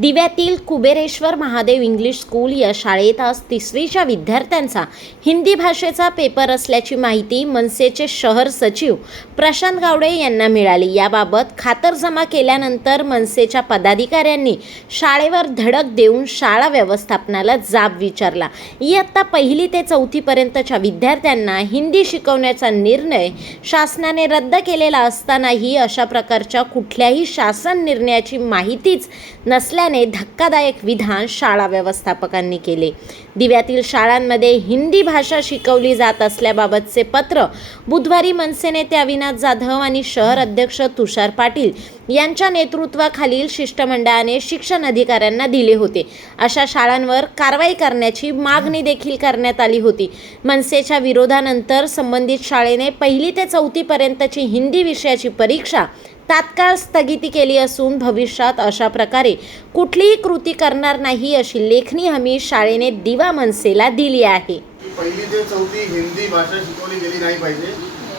दिव्यातील Kubereshwar Mahadev English school या शाळेत आज तिसरीच्या विद्यार्थ्यांचा हिंदी भाषेचा पेपर असल्याची माहिती मनसेचे शहर सचिव प्रशांत गावडे यांना मिळाली. याबाबत खातरजमा केल्यानंतर मनसेच्या पदाधिकाऱ्यांनी शाळेवर धडक देऊन शाळा व्यवस्थापनाला जाब विचारला. इयत्ता पहिली ते चौथीपर्यंतच्या विद्यार्थ्यांना हिंदी शिकवण्याचा निर्णय शासनाने रद्द केलेला असतानाही अशा प्रकारच्या कुठल्याही शासन निर्णयाची माहितीच नसल्या असल्याने धक्कादायक विधान शाळा व्यवस्थापकांनी केले. दिव्यातील शाळांमध्ये हिंदी भाषा शिकवली जात असल्याबाबतचे पत्र बुधवारी मनसे नेते अविनाश जाधव आणि शहर अध्यक्ष तुषार पाटील यांच्या नेतृत्वाखालील शिष्टमंडळाने शिक्षण अधिकाऱ्यांना दिले होते. अशा शाळांवर कारवाई करण्याची मागणी देखील करण्यात आली होती. मनसेच्या विरोधानंतर संबंधित शाळेने पहिली ते चौथीपर्यंतची हिंदी विषयाची परीक्षा तात्काळ स्थगिती केली असून भविष्यात अशा प्रकारे कुठलीही कृती करणार नाही अशी लेखणी हमी शाळेने दिवा मनसेला दिली आहे. पहिली ते चौथी हिंदी भाषा शिकवली गेली नाही पाहिजे.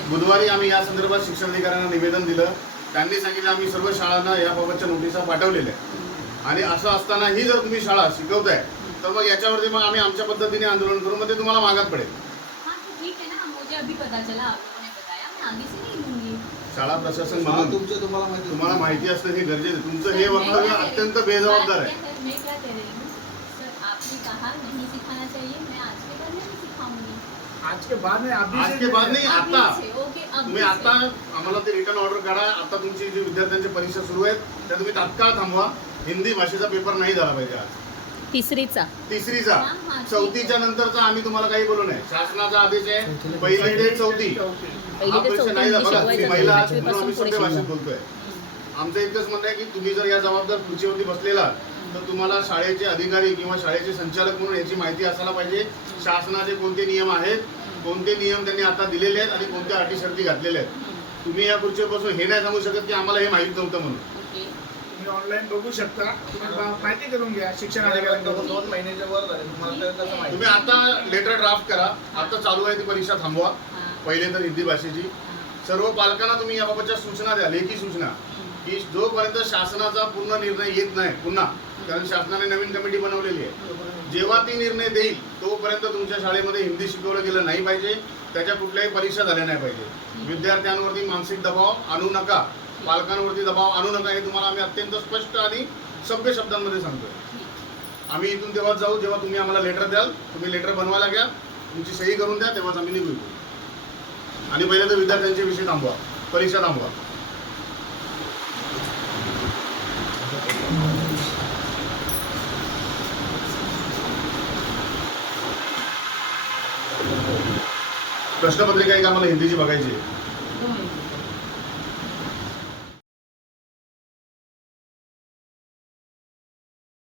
बुधवारी आम्ही या संदर्भात शिक्षण अधिकाऱ्यांना निवेदन दिलं. त्यांनी सांगितलं आम्ही सर्व शाळांना याबाबतच्या नोटिसा पाठवलेल्या आणि असं असतानाही जर तुम्ही शाळा शिकवताय तर मग याच्यावरती मग आम्ही आमच्या पद्धतीने आंदोलन करू. मग ते तुम्हाला मागात पडेल. शाळा प्रशासन म्हणून तुमचे तुम्हाला माहिती तुम्हाला माहिती असणं हे गरजेचं आहे. तुमचं हे वक्तव्य अत्यंत? बेजबाबदार आहे. क्या है? मैं क्या कह रही हूँ सर आपने कहा नहीं सिखाना चाहिए. मैं आज के बाद नहीं सिखाऊंगी. आज के बाद नहीं अभी आज से के बाद नहीं अभी आता. तुम्ही। आता आम्हाला ते रिटर्न ऑर्डर करा आता तुमची जी विद्यार्थ्यांची परीक्षा सुरू आहेत त्या तुम्ही तात्काळ थांबवा. हिंदी भाषेचा पेपर नाही झाला पाहिजे आज. तिसरीचा. तिसरीचा. चौथीच्या नंतरचा आम्ही तुम्हाला काही बोलू नये. शासनाचा आदेश आहे. पहिली ते चौथी. हा नाही. बघा, महिला भाषेत. बोलतोय. आमचं इतकंच म्हणणं आहे की तुम्ही जर या जबाबदार खुर्चीवरती बसलेला तर तुम्हाला शाळेचे अधिकारी किंवा शाळेचे संचालक म्हणून याची माहिती असायला पाहिजे. शासनाचे कोणते नियम आहेत? कोणते नियम त्यांनी आता दिलेले आहेत? आणि कोणत्या अटी शर्ती घातलेल्या आहेत? तुम्ही या खुर्चीवर बसून हे नाही सांगू शकत की आम्हाला हे माहीत नव्हतं म्हणून. तुम्ही ऑनलाईन बघू शकता. तुम्ही बा- माहिती करून घ्या शिक्षण अधिकाऱ्यांकडून दोन महिन्याच्या वर झाले. तुम्हाला तर कसं माहिती. तुम्ही आता लेटर ड्राफ्ट करा. आता चालू आहे ती परीक्षा थांबवा. पहिले तर हिंदी भाषेची. सर्व पालकांना तुम्ही याबाबतच्या सूचना द्या लेखी सूचना. की जोपर्यंत शासनाचा पूर्ण निर्णय येत नाही पुन्हा कारण शासनाने नवीन कमिटी बनवलेली आहे. जेव्हा ती निर्णय देईल तोपर्यंत तुमच्या शाळेमध्ये हिंदी शिकवलं गेलं नाही पाहिजे. त्याच्या कुठल्याही परीक्षा झाल्या नाही पाहिजे. विद्यार्थ्यांवरती मानसिक दबाव आणू नका. पालकांवरती दबाव आणू नका हे तुम्हाला आम्ही अत्यंत स्पष्ट आणि सभ्य शब्दांमध्ये सांगतोय. आम्ही इथून तेव्हाच जाऊ जेव्हा तुम्ही आम्हाला लेटर द्याल. तुम्ही लेटर बनवायला घ्या. तुमची सही करून द्या तेव्हाच आम्ही निघू आणि पहिले तर विद्यार्थ्यांचे विषय थांबवा. परीक्षा थांबवा. प्रश्नपत्रिका एक आम्हाला हिंदीची बघायची आहे.